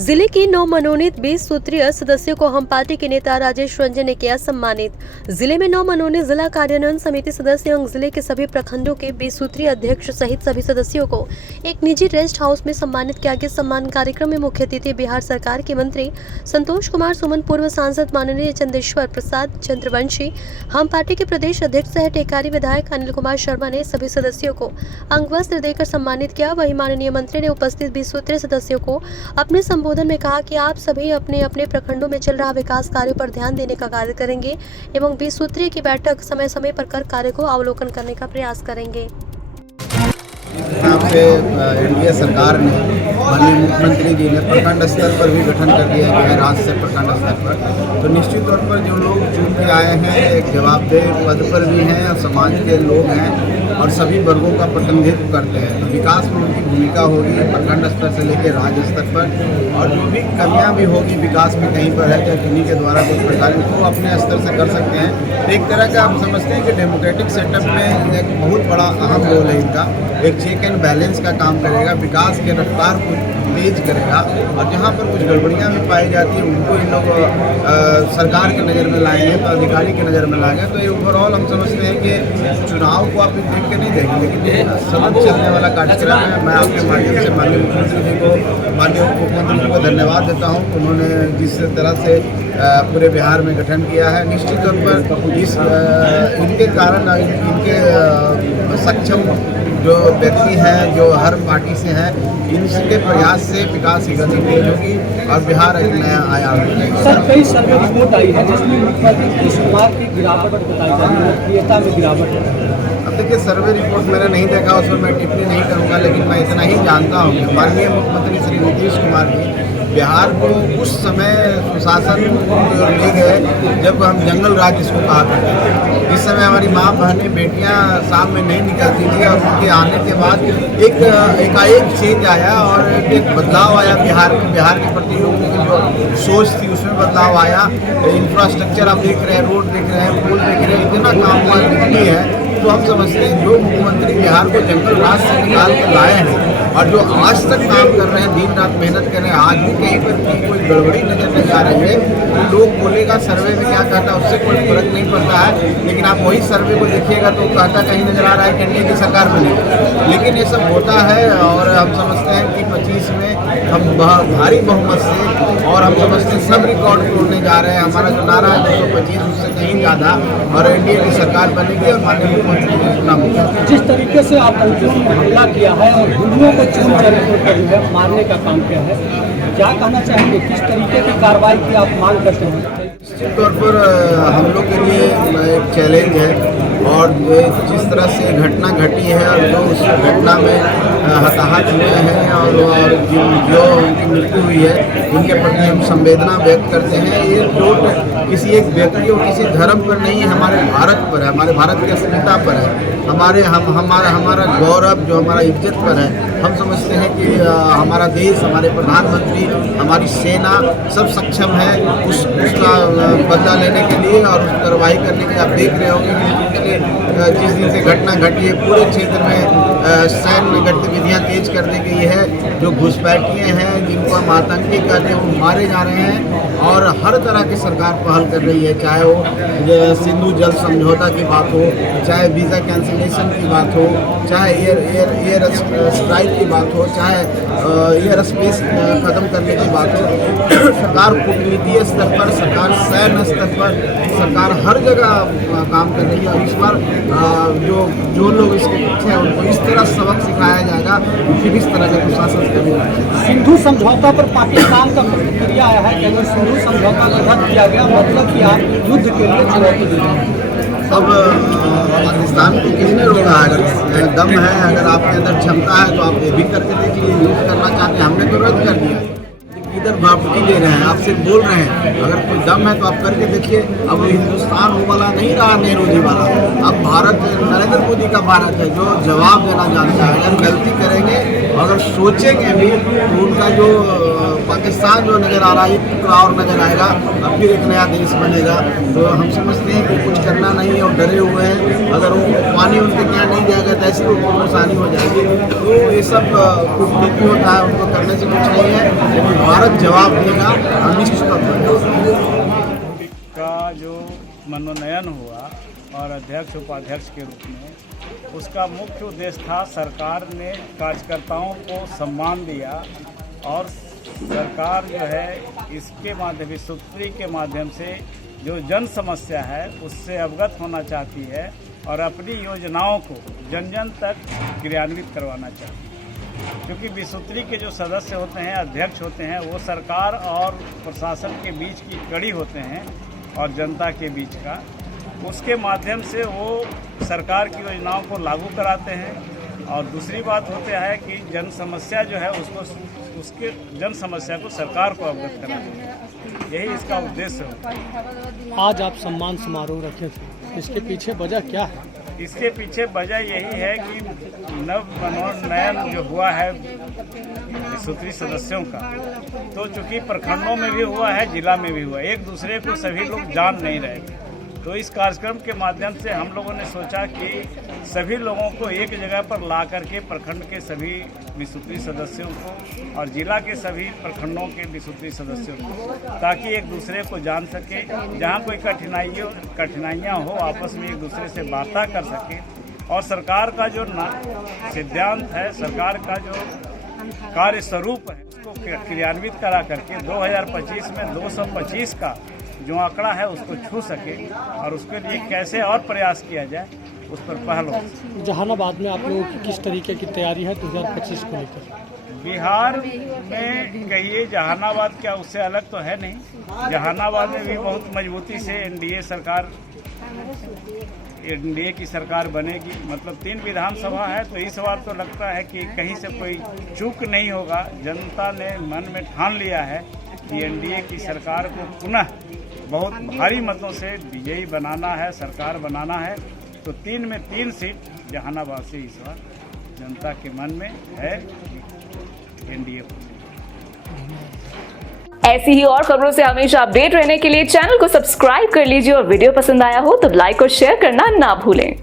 जिले के 9 मनोनीत 20 सूत्रीय सदस्यों को हम पार्टी के नेता राजेश रंजन ने किया सम्मानित। जिले में 9 मनोनीत जिला कार्यान्वयन समिति सदस्य एवं जिले के सभी प्रखंडों के 20 सूत्रीय अध्यक्ष सहित सभी सदस्यों को एक निजी रेस्ट हाउस में सम्मानित किया गया। सम्मान कार्यक्रम में मुख्य अतिथि बिहार सरकार के मंत्री संतोष कुमार सुमन, पूर्व सांसद माननीय चंदेश्वर प्रसाद चंद्रवंशी, हम पार्टी के प्रदेश अध्यक्ष सह टेकारी विधायक अनिल कुमार शर्मा ने सभी सदस्यों को अंगवस्त्र देकर सम्मानित किया। वहीं माननीय मंत्री ने उपस्थित 20 सूत्रीय सदस्यों को अपने संबोधन में कहा कि आप सभी अपने अपने प्रखंडों में चल रहा विकास कार्यों पर ध्यान देने का कार्य करेंगे एवं 20 सूत्रीय की बैठक समय समय पर कर कार्य को अवलोकन करने का प्रयास करेंगे। यहाँ पे एनडीए सरकार ने माननीय मुख्यमंत्री जी ने प्रखंड स्तर पर भी गठन कर दिया गया है, राज्य से प्रखंड स्तर पर। तो निश्चित तौर पर जो लोग चुन के आए हैं एक जवाबदेह पद पर भी हैं और समाज के लोग हैं और सभी वर्गों का प्रतिनिधित्व करते हैं। तो विकास में उनकी भूमिका होगी प्रखंड स्तर से लेकर राज्य स्तर पर, और जो भी कमियाँ भी होगी विकास में कहीं पर है चाहे किन्हीं के द्वारा कुछ प्रकार को अपने स्तर से कर सकते हैं। एक तरह का हम समझते हैं कि डेमोक्रेटिक सेटअप में एक बहुत बड़ा अहम रोल है इनका, एक चेक एंड बैलेंस का काम करेगा, विकास के रफ्तार को तेज करेगा और जहाँ पर कुछ गड़बड़ियाँ भी पाई जाती हैं उनको इन लोग सरकार की नज़र में लाएंगे, तो अधिकारी की नज़र में लाएंगे। तो ये ओवरऑल हम समझते हैं कि चुनाव को आप देख के नहीं देखेंगे, लेकिन ये समझ चलने वाला कार्यक्रम है। मैं आपके माध्यम से माननीय मुख्यमंत्री जी को, माननीय उप मुख्यमंत्री जी को धन्यवाद देता हूँ। उन्होंने जिस तरह से पूरे बिहार में गठन किया है, निश्चित तौर पर इस इनके कारण इनके सक्षम जो व्यक्ति हैं जो हर पार्टी से हैं, इनके प्रयास से विकास की गति तेज होगी और बिहार एक नया आयाम मिलेगा। सर, कई सर्वे रिपोर्ट आई है जिसमें मुख्यमंत्री नीतीश कुमार की गिरावट बताई जा रही है, लोकप्रियता में गिरावट है। अब देखिए, सर्वे रिपोर्ट मैंने नहीं देखा, उसमें मैं टिप्पणी नहीं करूंगा, लेकिन मैं इतना ही जानता हूँ कि माननीय मुख्यमंत्री श्री नीतीश कुमार जी बिहार को उस समय सुशासन ले गए जब हम जंगल राज इसको कहा करते थे। इस समय हमारी माँ बहनें बेटियाँ शाम में नहीं निकलती थी और उनके आने के बाद एक एकाएक चेंज आया और एक बदलाव आया बिहार के प्रति लोगों की जो सोच थी उसमें बदलाव आया। इंफ्रास्ट्रक्चर आप देख रहे हैं, रोड देख रहे हैं, पुल देख रहे हैं, इतना काम हुआ नहीं है। तो हम समझते हैं जो मुख्यमंत्री बिहार को जंगल राज से निकाल कर लाए हैं और जो आज तक काम कर रहे हैं, दिन रात मेहनत कर रहे हैं, आज भी कहीं पर कोई गड़बड़ी नजर नहीं आ रही है। तो लोग बोलेगा सर्वे में क्या कहता है उससे कोई फर्क नहीं पड़ता है, लेकिन आप वही सर्वे को देखिएगा तो कहता कहीं नजर आ रहा है कि एनडीए की सरकार बनेगी। लेकिन ये सब होता है और हम समझते हैं कि 25 में हम भारी बहुमत से, और हम समझते हैं सब रिकॉर्ड तोड़ने जा रहे हैं। हमारा जो नारा है 225 उससे कहीं ज़्यादा, और एनडीए की सरकार बनेगी और माननीय मुख्यमंत्री जी चुनाव होगा। जिस तरीके से आपने हमला किया है और हिंदुओं को चुन कर मारने का काम किया है, क्या कहना चाहेंगे, किस तरीके की कार्रवाई की आप मांग करते हैं? निश्चित तौर पर हम लोग के लिए एक चैलेंज है और जिस तरह से घटना घटी है और जो उस घटना में हताहत हुए हैं और जो उनकी मृत्यु हुई है उनके प्रति हम संवेदना व्यक्त करते हैं। ये चोट किसी एक व्यक्ति और किसी धर्म पर नहीं है, हमारे भारत पर है, हमारे भारत की अस्मिता पर है, हमारा गौरव जो हमारा इज्जत पर है। हम समझते हैं कि हमारा देश, हमारे प्रधानमंत्री, हमारी सेना सब सक्षम है उसका बदला लेने के लिए और उस कार्रवाई करने के लिए। आप देख रहे होंगे कि जिस दिन से घटना घटी है पूरे क्षेत्र में सैन्य गतिविधियां तेज कर दी गई है। जो घुसपैठिए हैं जिनको हम आतंकी कहते हैं वो मारे जा रहे हैं और हर तरह की सरकार पहल कर रही है, चाहे वो सिंधु जल समझौता की बात हो, चाहे वीज़ा कैंसिलेशन की बात हो, चाहे एयर स्ट्राइक की बात हो, चाहे एयर स्पेस ख़त्म करने की बात हो। सरकार कूटनीतिक स्तर पर, सरकार सैन्य स्तर पर, सरकार हर जगह काम कर रही है। और इस बार जो लोग इसके पीछे हैं उनको इस तरह सबक सिखाया जाएगा कि किस तरह का प्रशासन कभी नहीं। सिंधु समझौता पर पाकिस्तान का प्रतिक्रिया आया है कि सिंधु समझौता रद्द किया गया, मतलब कि आप युद्ध के लिए चुनौती दी है। अब पाकिस्तान को किसने रोका है? अगर दम है, अगर आपके अंदर क्षमता है तो आप ये भी करके देखिए। युद्ध करना चाहते हैं, हमने तो रद्द कर दिया। इधर भावुकी दे रहे हैं, आपसे बोल रहे हैं, अगर कोई दम है तो आप करके देखिए। अब हिंदुस्तान वो वाला नहीं रहा, नेहरू जी वाला। अब भारत नरेंद्र मोदी का भारत है जो जवाब देना जानता है। अगर गलती करेंगे अगर सोचेंगे भी तो उनका जो पाकिस्तान जो नज़र आ रहा है एक टुकड़ा और नज़र आएगा, अब फिर एक नया देश बनेगा। तो हम समझते हैं कि कुछ करना नहीं है और डरे हुए हैं। अगर वो पानी उनके यहाँ नहीं जाएगा तो ऐसी उनको परेशानी हो जाएगी। तो ये सब कूटनीति होता है, उनको करने से कुछ नहीं है, लेकिन भारत जवाब देगा और निश्चित तौर पर का जो मनोनयन हुआ और अध्यक्ष उपाध्यक्ष के रूप में, उसका मुख्य उद्देश्य था सरकार ने कार्यकर्ताओं को सम्मान दिया और सरकार जो है इसके माध्यम विस्तृति के माध्यम से जो जन समस्या है उससे अवगत होना चाहती है और अपनी योजनाओं को जन जन तक क्रियान्वित करवाना चाहती है। क्योंकि विस्तृति के जो सदस्य होते हैं, अध्यक्ष होते हैं, वो सरकार और प्रशासन के बीच की कड़ी होते हैं और जनता के बीच का, उसके माध्यम से वो सरकार की योजनाओं को लागू कराते हैं। और दूसरी बात होती है कि जन समस्या जो है उसके जन समस्या को सरकार को अवगत कराना है, यही इसका उद्देश्य है। आज आप सम्मान समारोह रखे थे, इसके पीछे वजह क्या है? इसके पीछे वजह यही है कि नव मनोनयन जो हुआ है विस्तृति सदस्यों का, तो चूंकि प्रखंडों में भी हुआ है, जिला में भी हुआ है, एक दूसरे को सभी लोग जान नहीं रहे। तो इस कार्यक्रम के माध्यम से हम लोगों ने सोचा कि सभी लोगों को एक जगह पर ला करके प्रखंड के सभी विस्तृति सदस्यों को और जिला के सभी प्रखंडों के विस्तृति सदस्यों को, ताकि एक दूसरे को जान सके, जहां कोई कठिनाइयां हो आपस में एक दूसरे से वार्ता कर सके। और सरकार का जो सिद्धांत है, सरकार का जो कार्य स्वरूप है, उसको क्रियान्वित करा करके 2025 में 225 का जो आंकड़ा है उसको छू सके और उसके लिए कैसे और प्रयास किया जाए उस पर पहल हो। जहानाबाद में आप लोगों की किस तरीके की तैयारी है 2025 को लेकर? बिहार में कहिए, जहानाबाद क्या उससे अलग तो है नहीं। जहानाबाद में भी बहुत मजबूती से एनडीए की सरकार बनेगी। मतलब 3 विधानसभा है, तो इस बार तो लगता है कि कहीं से कोई चूक नहीं होगा। जनता ने मन में ठान लिया है कि एनडीए की सरकार को पुनः बहुत भारी मतों से विजयी बनाना है, सरकार बनाना है। तो 3 में 3 सीट जहानाबाद से इस बार जनता के मन में है एनडीए को। ऐसी ही और खबरों से हमेशा अपडेट रहने के लिए चैनल को सब्सक्राइब कर लीजिए और वीडियो पसंद आया हो तो लाइक और शेयर करना ना भूलें।